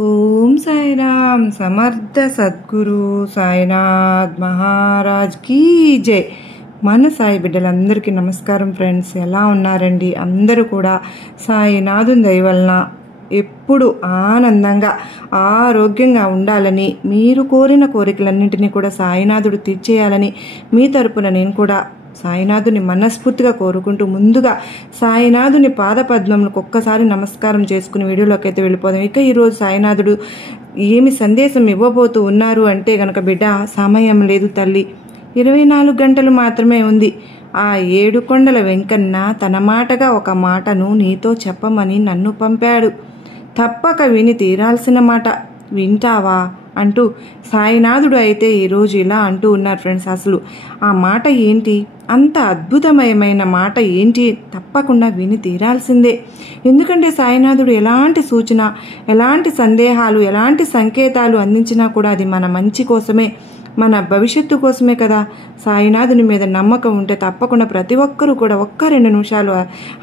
ఓం సాయిరామ్ సమర్థ సద్గురు సాయినాథ్ మహారాజ్ కీ జై. మన సాయి బిడ్డలందరికీ నమస్కారం ఫ్రెండ్స్. ఎలా ఉన్నారండి? అందరూ కూడా సాయినాథుని దయ వలన ఎప్పుడు ఆనందంగా ఆరోగ్యంగా ఉండాలని, మీరు కోరిన కోరికలన్నింటినీ కూడా సాయినాథుడు తీర్చేయాలని మీ తరపున నేను కూడా సాయినాథుని మనస్ఫూర్తిగా కోరుకుంటూ ముందుగా సాయినాథుని పాదపద్మములకు ఒక్కసారి నమస్కారం చేసుకుని వీడియోలోకి అయితే వెళ్ళిపోదాం. ఇక ఈరోజు సాయినాథుడు ఏమి సందేశం ఇవ్వబోతూ ఉన్నారు అంటే గనక, బిడ్డ సమయం లేదు తల్లి, 24 గంటలు మాత్రమే ఉంది. ఆ 7 కొండల వెంకన్న తన మాటగా ఒక మాటను నీతో చెప్పమని నన్ను పంపాడు. తప్పక విని తీరాల్సిన మాట, వింటావా అంటూ సాయినాథుడు అయితే ఈరోజు ఇలా అంటూ ఉన్నారు ఫ్రెండ్స్. అసలు ఆ మాట ఏంటి, అంత అద్భుతమయమైన మాట ఏంటి, తప్పకుండా విని తీరాల్సిందే. ఎందుకంటే సాయినాథుడు ఎలాంటి సూచన, ఎలాంటి సందేహాలు, ఎలాంటి సంకేతాలు అందించినా కూడా అది మన మంచి కోసమే, మన భవిష్యత్తు కోసమే కదా. సాయినాథుని మీద నమ్మకం ఉంటే తప్పకుండా ప్రతి ఒక్కరూ కూడా 1-2 నిమిషాలు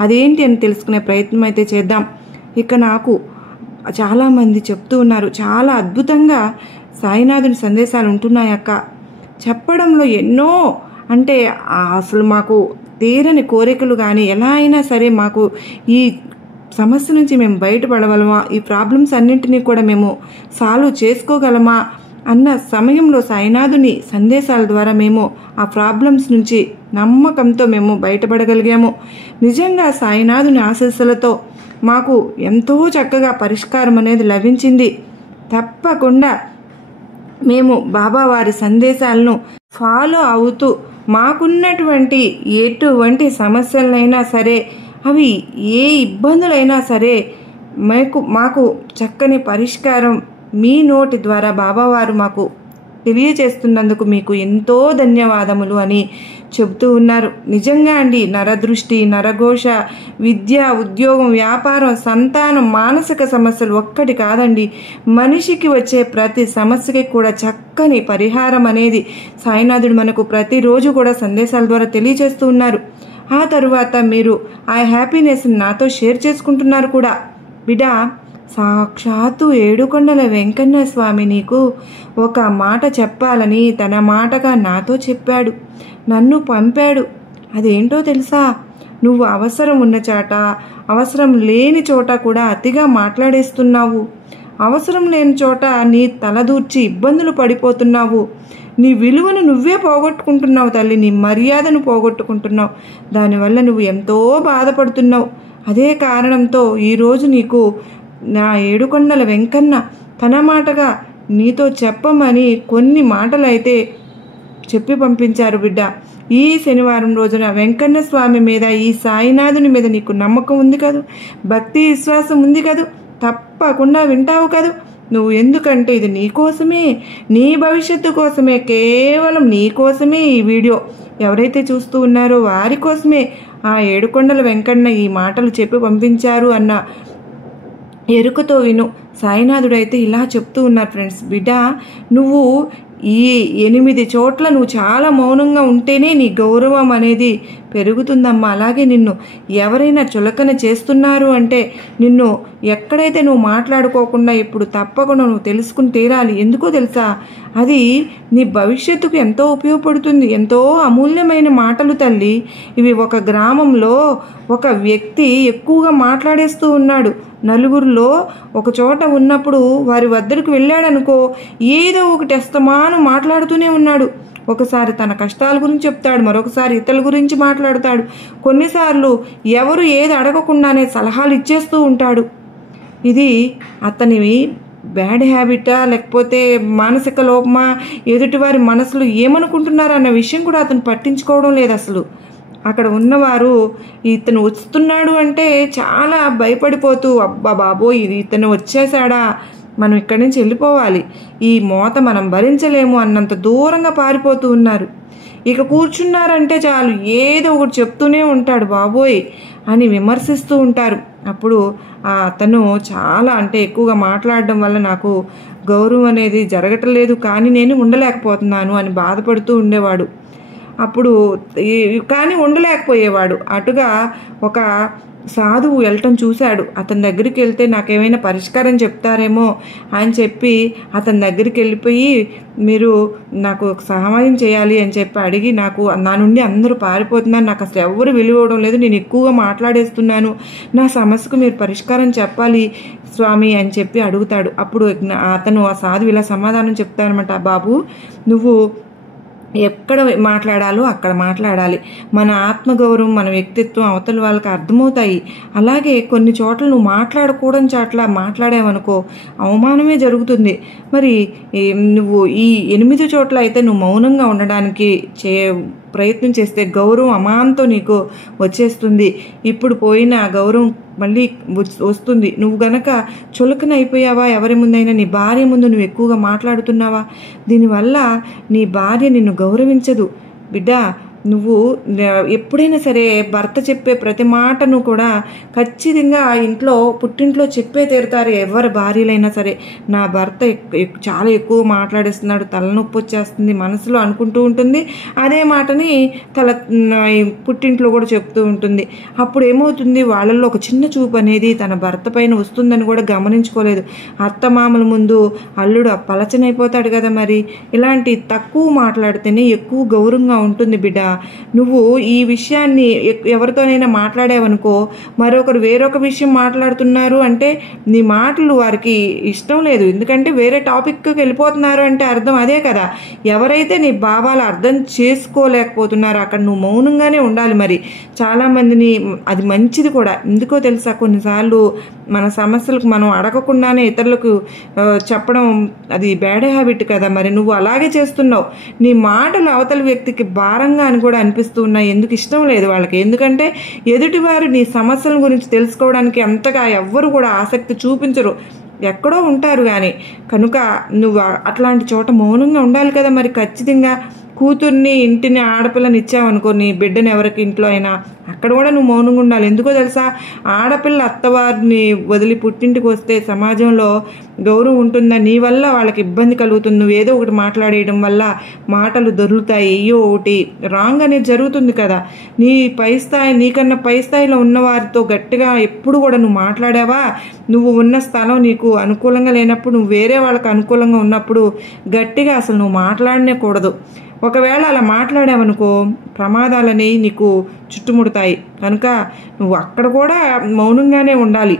అదేంటి అని తెలుసుకునే ప్రయత్నం అయితే చేద్దాం. ఇక నాకు చాలామంది చెప్తూ ఉన్నారు, చాలా అద్భుతంగా సాయినాథుని సందేశాలు ఉంటున్నాయి అక్క, చెప్పడంలో ఎన్నో అంటే అసలు మాకు తీరని కోరికలు కానీ ఎలా అయినా సరే మాకు ఈ సమస్య నుంచి మేము బయటపడగలమా, ఈ ప్రాబ్లమ్స్ అన్నింటినీ కూడా మేము సాల్వ్ చేసుకోగలమా అన్న సమయంలో సాయినాథుని సందేశాల ద్వారా మేము ఆ ప్రాబ్లమ్స్ నుంచి నమ్మకంతో మేము బయటపడగలిగాము. నిజంగా సాయినాథుని ఆశీస్సులతో మాకు ఎంతో చక్కగా పరిష్కారం అనేది లభించింది. తప్పకుండా మేము బాబా వారి సందేశాలను ఫాలో అవుతూ మాకున్నటువంటి ఎటువంటి సమస్యలైనా సరే, అవి ఏ ఇబ్బందులైనా సరే మాకు చక్కని పరిష్కారం మీ నోటి ద్వారా బాబావారు మాకు తెలియచేస్తున్నందుకు మీకు ఎంతో ధన్యవాదములు అని చెబుతూ ఉన్నారు. నిజంగా అండి, నరదృష్టి, నరఘోష, విద్య, ఉద్యోగం, వ్యాపారం, సంతానం, మానసిక సమస్యలు ఒక్కటి కాదండి, మనిషికి వచ్చే ప్రతి సమస్యకి కూడా చక్కని పరిహారం అనేది సాయినాథుడు మనకు ప్రతిరోజు కూడా సందేశాల ద్వారా తెలియజేస్తూ ఉన్నారు. ఆ తరువాత మీరు ఆ హ్యాపీనెస్ నాతో షేర్ చేసుకుంటున్నారు కూడా. బిడ్డ, సాక్షాత్తు 7 కొండల వెంకన్న స్వామి నీకు ఒక మాట చెప్పాలని తన మాటగా నాతో చెప్పాడు, నన్ను పంపాడు. అదేంటో తెలుసా? నువ్వు అవసరం ఉన్న చోట, అవసరం లేని చోట కూడా అతిగా మాట్లాడేస్తున్నావు. అవసరం లేని చోట నీ తలదూర్చి ఇబ్బందులు పడిపోతున్నావు. నీ విలువను నువ్వే పోగొట్టుకుంటున్నావు తల్లి, నీ మర్యాదను పోగొట్టుకుంటున్నావు. దానివల్ల నువ్వు ఎంతో బాధపడుతున్నావు. అదే కారణంతో ఈరోజు నీకు నా 7 కొండల వెంకన్న తన మాటగా నీతో చెప్పమని కొన్ని మాటలైతే చెప్పి పంపించారు బిడ్డ. ఈ శనివారం రోజున వెంకన్న స్వామి మీద, ఈ సాయినాథుని మీద నీకు నమ్మకం ఉంది కదూ, భక్తి విశ్వాసం ఉంది కదూ, తప్పకుండా వింటావు కదూ నువ్వు. ఎందుకంటే ఇది నీకోసమే, నీ భవిష్యత్తు కోసమే, కేవలం నీకోసమే ఈ వీడియో ఎవరైతే చూస్తూ ఉన్నారో వారి కోసమే ఆ 7 కొండల వెంకన్న ఈ మాటలు చెప్పి పంపించారు అన్న ఎరుకతో విను. సాయినాథుడైతే ఇలా చెప్తూ ఉన్నారు ఫ్రెండ్స్. బిడ్డ, నువ్వు ఈ 8 చోట్ల నువ్వు చాలా మౌనంగా ఉంటేనే నీ గౌరవం అనేది పెరుగుతుందమ్మా. అలాగే నిన్ను ఎవరైనా చులకన చేస్తున్నారు అంటే నిన్ను ఎక్కడైతే నువ్వు మాట్లాడుకోకుండా ఇప్పుడు తప్పకుండా నువ్వు తెలుసుకుని తీరాలి. ఎందుకో తెలుసా? అది నీ భవిష్యత్తుకు ఎంతో ఉపయోగపడుతుంది. ఎంతో అమూల్యమైన మాటలు తల్లి ఇవి. ఒక గ్రామంలో ఒక వ్యక్తి ఎక్కువగా మాట్లాడేస్తూ ఉన్నాడు. నలుగురిలో ఒక చోట ఉన్నప్పుడు వారి వద్దకు వెళ్ళాడనుకో, ఏదో ఒకటి అస్తమానం మాట్లాడుతూనే ఉన్నాడు. ఒకసారి తన కష్టాల గురించి చెప్తాడు, మరొకసారి ఇతరుల గురించి మాట్లాడతాడు, కొన్నిసార్లు ఎవరు ఏది అడగకుండానే సలహాలు ఇచ్చేస్తూ ఉంటాడు. ఇది అతని బ్యాడ్ హ్యాబిటా లేకపోతే మానసిక లోపమా, ఎదుటివారి మనసులు ఏమనుకుంటున్నారో అన్న విషయం కూడా అతను పట్టించుకోవడం లేదు అసలు. అక్కడ ఉన్నవారు ఇతను వస్తున్నాడు అంటే చాలా భయపడిపోతూ, అబ్బా బాబోయ్ ఇతను వచ్చేసాడా, మనం ఇక్కడి నుంచి వెళ్ళిపోవాలి, ఈ మోత మనం భరించలేము అన్నంత దూరంగా పారిపోతూ ఉన్నారు. ఇక కూర్చున్నారంటే చాలు ఏదో ఒకటి చెప్తూనే ఉంటాడు, బాబోయ్ అని విమర్శిస్తూ ఉంటారు. అప్పుడు అతను చాలా అంటే ఎక్కువగా మాట్లాడడం వల్ల నాకు గౌరవం అనేది జరగటం లేదు, కానీ నేను ఉండలేకపోతున్నాను అని బాధపడుతూ ఉండేవాడు. అప్పుడు కానీ ఉండలేకపోయేవాడు. అటుగా ఒక సాధువు వెళ్ళటం చూశాడు. అతని దగ్గరికి వెళ్తే నాకేమైనా పరిష్కారం చెప్తారేమో అని చెప్పి అతని దగ్గరికి వెళ్ళిపోయి, మీరు నాకు ఒక సహాయం చేయాలి అని చెప్పి అడిగి, నా నుండి అందరూ పారిపోతున్నారు, నాకు అసలు ఎవరు విలువడం లేదు, నేను ఎక్కువగా మాట్లాడేస్తున్నాను, నా సమస్యకు మీరు పరిష్కారం చెప్పాలి స్వామి అని చెప్పి అడుగుతాడు. అప్పుడు అతను ఆ సాధువు ఇలా సమాధానం చెప్తానమాట, బాబు నువ్వు ఎక్కడ మాట్లాడాలో అక్కడ మాట్లాడాలి. మన ఆత్మగౌరవం, మన వ్యక్తిత్వం అవతల వాళ్ళకి అర్థమవుతాయి. అలాగే కొన్ని చోట్ల నువ్వు మాట్లాడకూడని చోట్ల మాట్లాడావనుకో అవమానమే జరుగుతుంది. మరి నువ్వు ఈ 8 చోట్ల అయితే నువ్వు మౌనంగా ఉండడానికి ప్రయత్నం చేస్తే గౌరవం అమాంతం నీకు వచ్చేస్తుంది. ఇప్పుడు పోయిన గౌరవం మళ్ళీ వస్తుంది. నువ్వు గనక చులకన అయిపోయావా, ఎవరి ముందైనా నీ భార్య ముందు నువ్వు ఎక్కువగా మాట్లాడుతున్నావా, దీనివల్ల నీ భార్య నిన్ను గౌరవించదు. బిడ్డ, నువ్వు ఎప్పుడైనా సరే భర్త చెప్పే ప్రతి మాటను కూడా ఖచ్చితంగా ఇంట్లో పుట్టింట్లో చెప్పే తీరుతారు ఎవరి భార్యలైనా సరే. నా భర్త చాలా ఎక్కువ మాట్లాడేస్తున్నాడు, తలనొప్పి వచ్చేస్తుంది మనసులో అనుకుంటూ ఉంటుంది. అదే మాటని పుట్టింట్లో కూడా చెప్తూ ఉంటుంది. అప్పుడు ఏమవుతుంది, వాళ్ళల్లో ఒక చిన్న చూపు అనేది తన భర్త పైన వస్తుందని కూడా గమనించుకోలేదు. అత్తమామల ముందు అల్లుడు పలచనైపోతాడు కదా. మరి ఇలాంటి తక్కువ మాట్లాడితేనే ఎక్కువ గౌరవంగా ఉంటుంది బిడ్డ. నువ్వు ఈ విషయాన్ని ఎవరితోనైనా మాట్లాడావనుకో, మరొకరు వేరొక విషయం మాట్లాడుతున్నారు అంటే నీ మాటలు వారికి ఇష్టం లేదు, ఎందుకంటే వేరే టాపిక్కి వెళ్ళిపోతున్నారు అంటే అర్థం అదే కదా. ఎవరైతే నీ భావాలు అర్థం చేసుకోలేకపోతున్నారో అక్కడ నువ్వు మౌనంగానే ఉండాలి. మరి చాలామందిని అది మంచిది కూడా. ఎందుకో తెలుసా, కొన్నిసార్లు మన సమస్యలకు మనం అడగకుండానే ఇతరులకు చెప్పడం అది బ్యాడ్ హ్యాబిట్ కదా. మరి నువ్వు అలాగే చేస్తున్నావు. నీ మాటలు అవతల వ్యక్తికి భారంగా అని కూడా అనిపిస్తూ ఉన్నాయి. ఎందుకు ఇష్టం లేదు వాళ్ళకి, ఎందుకంటే ఎదుటివారు నీ సమస్యల గురించి తెలుసుకోవడానికి అంతగా ఎవ్వరు కూడా ఆసక్తి చూపించరు, ఎక్కడో ఉంటారు కానీ. కనుక నువ్వు అట్లాంటి చోట మౌనంగా ఉండాలి కదా. మరి ఖచ్చితంగా కూతుర్ని, ఇంటిని, ఆడపిల్లని ఇచ్చావనుకో, నీ బిడ్డని ఎవరికి ఇంట్లో అయినా, అక్కడ కూడా నువ్వు మౌనంగా ఉండాలి. ఎందుకో తెలుసా, ఆడపిల్ల అత్తవారిని వదిలి పుట్టింటికి వస్తే సమాజంలో గౌరవం ఉంటుందా, నీ వల్ల వాళ్ళకి ఇబ్బంది కలుగుతుంది. నువ్వు ఏదో ఒకటి మాట్లాడేయడం వల్ల మాటలు దొరుకుతాయి, అయ్యో ఒకటి రాంగ్ అనేది జరుగుతుంది కదా. నీకన్నా పై స్థాయిలో ఉన్నవారితో గట్టిగా ఎప్పుడు కూడా నువ్వు మాట్లాడావా, నువ్వు ఉన్న స్థలం నీకు అనుకూలంగా లేనప్పుడు, నువ్వు వేరే వాళ్ళకి అనుకూలంగా ఉన్నప్పుడు గట్టిగా అసలు నువ్వు మాట్లాడనే కూడదు. ఒకవేళ అలా మాట్లాడావనుకో ప్రమాదాలని నీకు చుట్టుముడతాయి. కనుక నువ్వు అక్కడ కూడా మౌనంగానే ఉండాలి.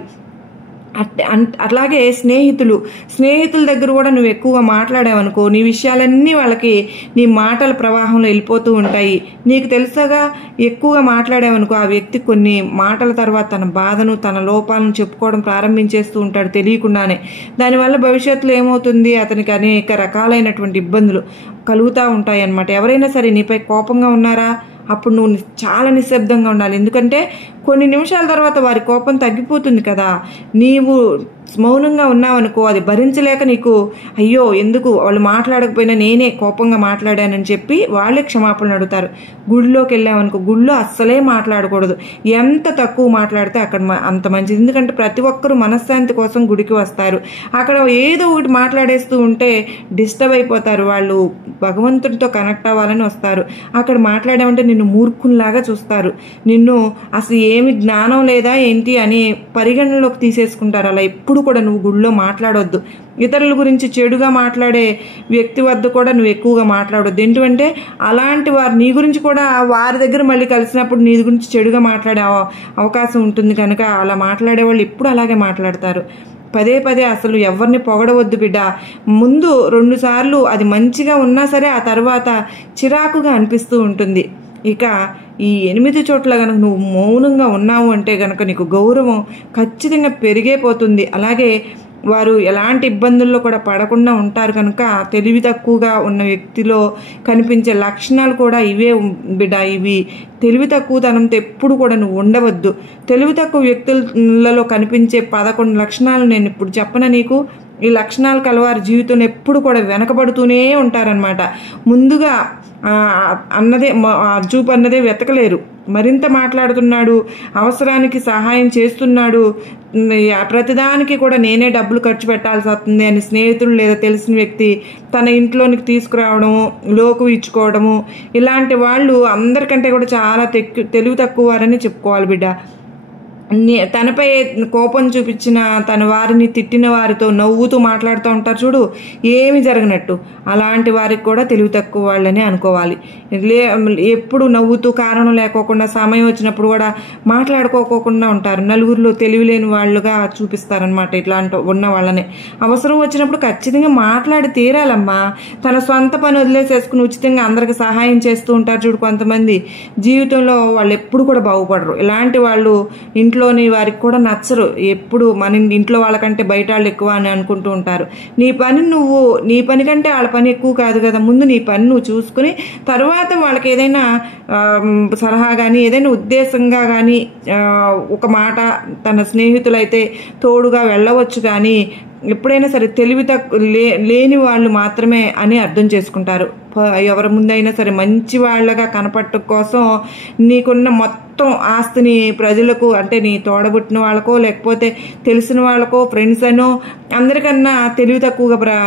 అట్లాగే స్నేహితుల దగ్గర కూడా నువ్వు ఎక్కువగా మాట్లాడావనుకో నీ విషయాలన్నీ వాళ్ళకి నీ మాటల ప్రవాహంలో వెళ్ళిపోతూ ఉంటాయి. నీకు తెలుసగా, ఎక్కువగా మాట్లాడావనుకో ఆ వ్యక్తి కొన్ని మాటల తర్వాత తన బాధను, తన లోపాలను చెప్పుకోవడం ప్రారంభించేస్తూ ఉంటాడు తెలియకుండానే. దానివల్ల భవిష్యత్తులో ఏమవుతుంది, అతనికి అనేక రకాలైనటువంటి ఇబ్బందులు కలుగుతూ ఉంటాయి అన్నమాట. ఎవరైనా సరే నీపై కోపంగా ఉన్నారా, అప్పుడు నువ్వు చాలా నిశ్శబ్దంగా ఉండాలి. ఎందుకంటే కొన్ని నిమిషాల తర్వాత వారి కోపం తగ్గిపోతుంది కదా. నీవు మౌనంగా ఉన్నావనుకో అది భరించలేక నీకు అయ్యో ఎందుకు వాళ్ళు మాట్లాడకపోయినా నేనే కోపంగా మాట్లాడానని చెప్పి వాళ్ళే క్షమాపణలు అడుగుతారు. గుడిలోకి వెళ్ళామనుకో, గుడిలో అస్సలే మాట్లాడకూడదు. ఎంత తక్కువ మాట్లాడితే అక్కడ అంత మంచిది. ఎందుకంటే ప్రతి ఒక్కరూ మనశ్శాంతి కోసం గుడికి వస్తారు. అక్కడ ఏదో ఒకటి మాట్లాడేస్తూ ఉంటే డిస్టర్బ్ అయిపోతారు. వాళ్ళు భగవంతుడితో కనెక్ట్ అవ్వాలని వస్తారు. అక్కడ మాట్లాడామంటే నిన్ను మూర్ఖుల్లాగా చూస్తారు. నిన్ను అసలు ఏమి జ్ఞానం లేదా ఏంటి అని పరిగణనలోకి తీసేసుకుంటారు. అలా ఎప్పుడు కూడా నువ్వు గుడిలో మాట్లాడొద్దు. ఇతరుల గురించి చెడుగా మాట్లాడే వ్యక్తి వద్ద కూడా నువ్వు ఎక్కువగా మాట్లాడొద్దు. ఏంటంటే అలాంటి వారు నీ గురించి కూడా వారి దగ్గర మళ్ళీ కలిసినప్పుడు నీ గురించి చెడుగా మాట్లాడే అవకాశం ఉంటుంది. కనుక అలా మాట్లాడే వాళ్ళు ఎప్పుడు అలాగే మాట్లాడతారు. పదే పదే అసలు ఎవరిని పొగడవద్దు బిడ్డ. ముందు 2 సార్లు అది మంచిగా ఉన్నా సరే ఆ తర్వాత చిరాకుగా అనిపిస్తూ ఉంటుంది. ఇక ఈ 8 చోట్ల కనుక నువ్వు మౌనంగా ఉన్నావు అంటే కనుక నీకు గౌరవం ఖచ్చితంగా పెరిగేపోతుంది. అలాగే వారు ఎలాంటి ఇబ్బందుల్లో కూడా పడకుండా ఉంటారు. కనుక తెలివి తక్కువగా ఉన్న వ్యక్తిలో కనిపించే లక్షణాలు కూడా ఇవే బిడ్డ. ఇవి తెలివి తక్కువతనంతో ఎప్పుడు కూడా నువ్వు ఉండవద్దు. తెలివి తక్కువ వ్యక్తులలో కనిపించే 11 లక్షణాలు నేను ఇప్పుడు చెప్పనా నీకు. ఈ లక్షణాలు కలవారి జీవితంలో ఎప్పుడు కూడా వెనకబడుతూనే ఉంటారనమాట. ముందుగా అన్నదే చూపు అన్నదే వెతకలేరు. మరింత మాట్లాడుతున్నాడు, అవసరానికి సహాయం చేస్తున్నాడు, ప్రతిదానికి కూడా నేనే డబ్బులు ఖర్చు పెట్టాల్సి వస్తుంది అని స్నేహితులు లేదా తెలిసిన వ్యక్తి తన ఇంట్లోనికి తీసుకురావడము, లోకు ఇచ్చుకోవడము, ఇలాంటి వాళ్ళు అందరికంటే కూడా చాలా తెలివి తక్కువ వారని చెప్పుకోవాలి బిడ్డ. తనపై కోపం చూపించిన తన వారిని తిట్టిన వారితో నవ్వుతూ మాట్లాడుతూ ఉంటారు చూడు, ఏమి జరగనట్టు. అలాంటి వారికి కూడా తెలివి తక్కువ వాళ్ళని అనుకోవాలి. ఎప్పుడు నవ్వుతూ కారణం లేకోకుండా సమయం వచ్చినప్పుడు కూడా మాట్లాడుకోకుండా ఉంటారు. నలుగురిలో తెలివి లేని వాళ్ళుగా చూపిస్తారనమాట ఇట్లాంటి ఉన్న వాళ్ళని. అవసరం వచ్చినప్పుడు ఖచ్చితంగా మాట్లాడి తీరాలమ్మా. తన సొంత పని వదిలేసేసుకుని ఉచితంగా అందరికి సహాయం చేస్తూ ఉంటారు చూడు కొంతమంది. జీవితంలో వాళ్ళు ఎప్పుడు కూడా బాగుపడరు. ఇలాంటి వాళ్ళు ఇంట్లోని వారికి కూడా నచ్చరు. ఎప్పుడు మన ఇంట్లో వాళ్ళకంటే బయట వాళ్ళు ఎక్కువ అని అనుకుంటూ ఉంటారు. నీ పని కంటే వాళ్ళ పని ఎక్కువ కాదు కదా. ముందు నీ పని నువ్వు చూసుకుని తర్వాత వాళ్ళకి ఏదైనా సలహా కానీ ఏదైనా ఉద్దేశంగా కానీ ఒక మాట తన స్నేహితులైతే తోడుగా వెళ్ళవచ్చు. కానీ ఎప్పుడైనా సరే తెలివి లేని వాళ్ళు మాత్రమే అని అర్థం చేసుకుంటారు. ఎవరి ముందైనా సరే మంచి వాళ్ళగా కనపడటం కోసం నీకున్న మొత్తం ఆస్తిని ప్రజలకు, అంటే నీ తోడబుట్టిన వాళ్ళకో లేకపోతే తెలిసిన వాళ్ళకో ఫ్రెండ్స్ అనో అందరికన్నా తెలివి తక్కువగా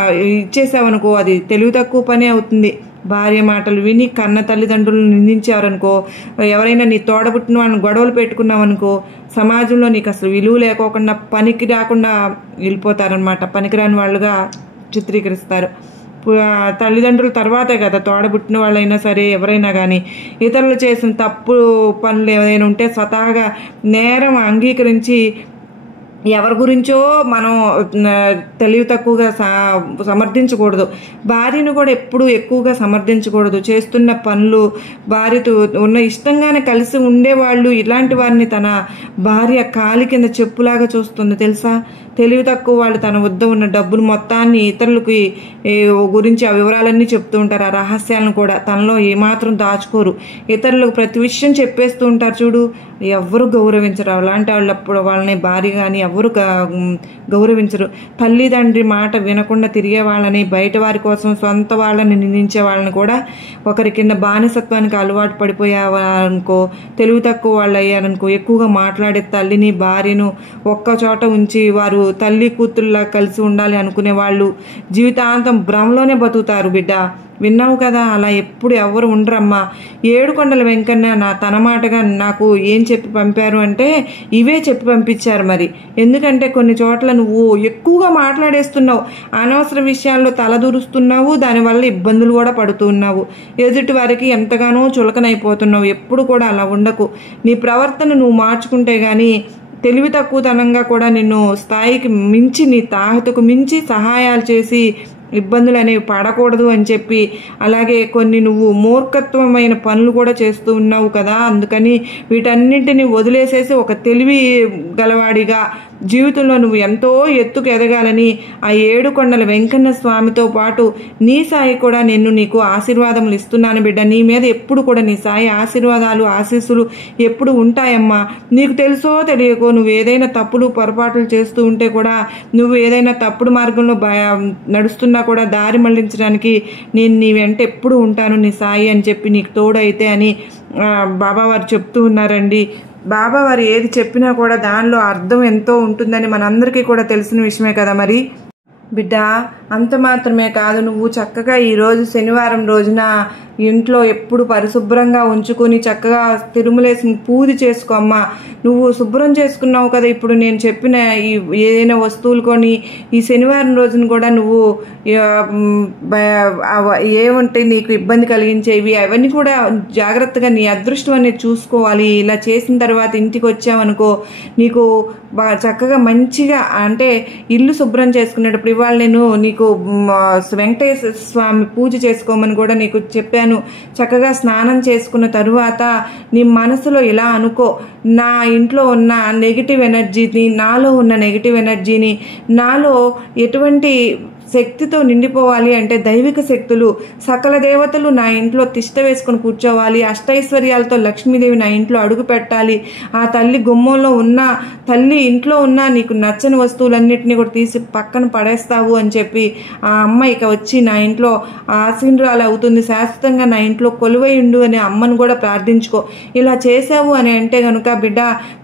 ఇచ్చేసావనుకో, అది తెలివి తక్కువ పని అవుతుంది. భార్య మాటలు విని కన్న తల్లిదండ్రులను నిందించారనుకో, ఎవరైనా నీ తోడబుట్టిన వాళ్ళని గొడవలు పెట్టుకున్నావనుకో, సమాజంలో నీకు అసలు విలువ లేకోకుండా పనికి రాకుండా వెళ్ళిపోతారనమాట. పనికిరాని వాళ్ళుగా చిత్రీకరిస్తారు. తల్లిదండ్రుల తర్వాతే కదా తోడబుట్టిన వాళ్ళైనా సరే ఎవరైనా కానీ. ఇతరులు చేసిన తప్పు పనులు ఏదైనా ఉంటే స్వతహాగా నేరం అంగీకరించి ఎవరి గురించో మనం తెలివి తక్కువగా సమర్థించకూడదు. భార్యను కూడా ఎప్పుడు ఎక్కువగా సమర్థించకూడదు. చేస్తున్న పనులు భార్యతో ఉన్న ఇష్టంగానే కలిసి ఉండేవాళ్ళు ఇలాంటి వారిని తన భార్య కాలి కింద చెప్పులాగా చూస్తుంది తెలుసా. తెలివి తక్కువ వాళ్ళు తన వద్ద ఉన్న డబ్బులు మొత్తాన్ని ఇతరులకి గురించి ఆ వివరాలన్నీ చెప్తూ ఉంటారు. ఆ రహస్యాలను కూడా తనలో ఏమాత్రం దాచుకోరు. ఇతరులకు ప్రతి విషయం చెప్పేస్తూ ఉంటారు చూడు. ఎవరు గౌరవించరు అలాంటి వాళ్ళప్పుడు. వాళ్ళని భార్య కానీ ఎవరు గౌరవించరు. తల్లిదండ్రి మాట వినకుండా తిరిగే వాళ్ళని, బయట వారి కోసం సొంత వాళ్ళని నిందించే వాళ్ళని కూడా ఒకరి కింద బానిసత్వానికి అలవాటు పడిపోయావనుకో, తెలివి తక్కువ వాళ్ళు అయ్యారనుకో, ఎక్కువగా మాట్లాడే తల్లిని భార్యను ఒక్క చోట ఉంచి వారు తల్లి కూతుళ్ళలా కలిసి ఉండాలి అనుకునే వాళ్ళు జీవితాంతం భ్రమలోనే బతుకుతారు బిడ్డ. విన్నావు కదా, అలా ఎప్పుడు ఎవరు ఉండరమ్మా. ఏడుకొండల వెంకన్న తన మాటగా నాకు ఏం చెప్పి పంపారు అంటే ఇవే చెప్పి పంపించారు. మరి ఎందుకంటే కొన్ని చోట్ల నువ్వు ఎక్కువగా మాట్లాడేస్తున్నావు, అనవసర విషయాల్లో తలదూరుస్తున్నావు, దానివల్ల ఇబ్బందులు కూడా పడుతున్నావు, ఎదుటి వారికి ఎంతగానో చులకనైపోతున్నావు. ఎప్పుడు కూడా అలా ఉండకు. నీ ప్రవర్తన నువ్వు మార్చుకుంటే గానీ తెలివి తక్కువతనంగా కూడా నిన్ను స్థాయికి మించి, నీ తాహతకు మించి సహాయాలు చేసి ఇబ్బందులు అనేవి పడకూడదు అని చెప్పి, అలాగే కొన్ని నువ్వు మూర్ఖత్వమైన పనులు కూడా చేస్తూ ఉన్నావు కదా, అందుకని వీటన్నింటినీ వదిలేసేసి ఒక తెలివి గలవాడిగా జీవితంలో నువ్వు ఎంతో ఎత్తుకు ఎదగాలని ఆ ఏడుకొండల వెంకన్న స్వామితో పాటు నీ సాయి కూడా నీకు ఆశీర్వాదములు ఇస్తున్నాను బిడ్డ. నీ మీద ఎప్పుడు కూడా నీ సాయి ఆశీర్వాదాలు ఆశీస్సులు ఎప్పుడు ఉంటాయమ్మా. నీకు తెలుసో తెలియకో నువ్వు ఏదైనా తప్పులు పొరపాట్లు చేస్తూ ఉంటే కూడా, నువ్వు ఏదైనా తప్పుడు మార్గంలో నడుస్తున్నా కూడా దారి మళ్లించడానికి నేను నీ వెంట ఎప్పుడు ఉంటాను నీ సాయి అని చెప్పి నీకు తోడైతే అని బాబావారు చెప్తూ ఉన్నారండి. బాబావారు ఏది చెప్పినా కూడా దానిలో అర్థం ఎంతో ఉంటుందని మనందరికీ కూడా తెలిసిన విషయమే కదా. మరి బిడ్డ అంత మాత్రమే కాదు, నువ్వు చక్కగా ఈరోజు శనివారం రోజున ఇంట్లో ఎప్పుడు పరిశుభ్రంగా ఉంచుకొని చక్కగా తిరుమలేసి పూజ చేసుకో అమ్మా. నువ్వు శుభ్రం చేసుకున్నావు కదా, ఇప్పుడు నేను చెప్పిన ఈ ఏదైనా వస్తువులు కొని ఈ శనివారం రోజున కూడా నువ్వు ఏముంటే నీకు ఇబ్బంది కలిగించేవి అవన్నీ కూడా జాగ్రత్తగా నీ అదృష్టం అనేది చూసుకోవాలి. ఇలా చేసిన తర్వాత ఇంటికి వచ్చావనుకో, నీకు చక్కగా మంచిగా అంటే ఇల్లు శుభ్రం చేసుకునేటప్పుడు ఇవాళ నేను నీకు వెంకటేశ్వర స్వామి పూజ చేసుకోమని కూడా నీకు చెప్పాను. చక్కగా స్నానం చేసుకున్న తరువాత నీ మనసులో ఇలా అనుకో, నా ఇంట్లో ఉన్న నెగిటివ్ ఎనర్జీని, నాలో ఉన్న నెగిటివ్ ఎనర్జీని, నాలో ఎటువంటి శక్తితో నిండిపోవాలి అంటే దైవిక శక్తులు, సకల దేవతలు నా ఇంట్లో తిష్ట వేసుకొని కూర్చోవాలి, అష్టైశ్వర్యాలతో లక్ష్మీదేవి నా ఇంట్లో అడుగు పెట్టాలి, ఆ తల్లి గుమ్మంలో ఉన్న తల్లి ఇంట్లో ఉన్న నీకు నచ్చని వస్తువులన్నింటినీ కూడా తీసి పక్కన పడేస్తావు అని చెప్పి ఆ అమ్మ ఇక వచ్చి నా ఇంట్లో ఆశీర్వాదాలు అవుతుంది, శాశ్వతంగా నా ఇంట్లో కొలువై ఉండు అనే అమ్మను కూడా ప్రార్థించుకో. ఇలా చేసావు అని అంటే కనుక బిడ్డ,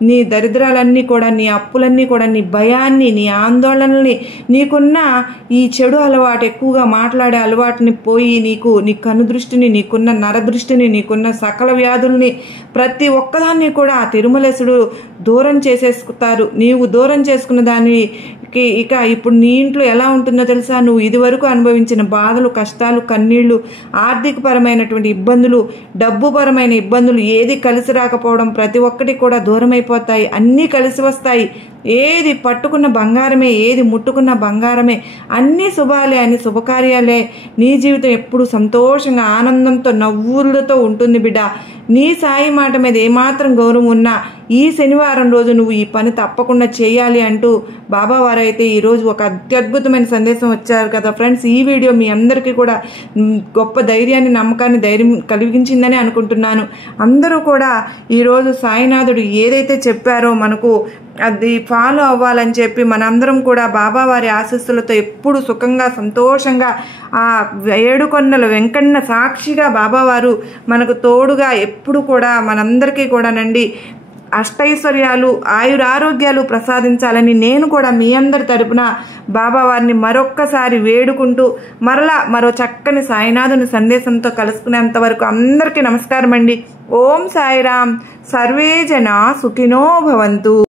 నీ దరిద్రాలన్నీ కూడా, నీ అప్పులన్నీ కూడా, నీ భయాన్ని, నీ ఆందోళనల్ని, నీకున్న ఈ చెడు అలవాటు, ఎక్కువగా మాట్లాడే అలవాటుని పోయి నీకు నీ కను దృష్టిని, నీకున్న నరదృష్టిని, నీకున్న సకల వ్యాధుల్ని ప్రతి ఒక్కదాన్ని కూడా ఆ తిరుమలేశుడు దూరం చేసేసుకుతారు. నీవు దూరం చేసుకున్న దానికి ఇక ఇప్పుడు నీ ఇంట్లో ఎలా ఉంటుందో తెలుసా? నువ్వు ఇదివరకు అనుభవించిన బాధలు, కష్టాలు, కన్నీళ్లు, ఆర్థికపరమైనటువంటి ఇబ్బందులు, డబ్బుపరమైన ఇబ్బందులు ఏది కలిసి రాకపోవడం ప్రతి ఒక్కటి కూడా దూరం అయిపోతాయి. అన్నీ కలిసి వస్తాయి. ఏది పట్టుకున్న బంగారమే, ఏది ముట్టుకున్న బంగారమే, అన్నీ శుభాలే అని శుభకార్యాలే. నీ జీవితం ఎప్పుడు సంతోషంగా, ఆనందంతో, నవ్వులతో ఉంటుంది బిడ్డ. నీ సాయి మాట మీద ఏమాత్రం గౌరవం ఉన్నా ఈ శనివారం రోజు నువ్వు ఈ పని తప్పకుండా చేయాలి అంటూ బాబావారు అయితే ఈరోజు ఒక అత్యద్భుతమైన సందేశం వచ్చారు కదా ఫ్రెండ్స్. ఈ వీడియో మీ అందరికీ కూడా గొప్ప ధైర్యాన్ని, నమ్మకాన్ని, ధైర్యం కలిగించిందని అనుకుంటున్నాను. అందరూ కూడా ఈరోజు సాయినాథుడు ఏదైతే చెప్పారో మనకు అది ఫాలో అవ్వాలని చెప్పి మనందరం కూడా బాబావారి ఆశీస్సులతో ఎప్పుడు సుఖంగా, సంతోషంగా, ఆ ఏడుకొండల వెంకన్న సాక్షిగా బాబావారు మనకు తోడుగా ఎప్పుడు కూడా మనందరికీ కూడానండి అష్టైశ్వర్యాలు, ఆయురారోగ్యాలు ప్రసాదించాలని నేను కూడా మీ అందరి తరపున బాబావారిని మరొక్కసారి వేడుకుంటూ మరో చక్కని సాయినాథుని సందేశంతో కలుసుకునేంత వరకు అందరికీ నమస్కారం అండి. ఓం సాయిరామ్. సర్వే జనా సుఖినో భవంతు.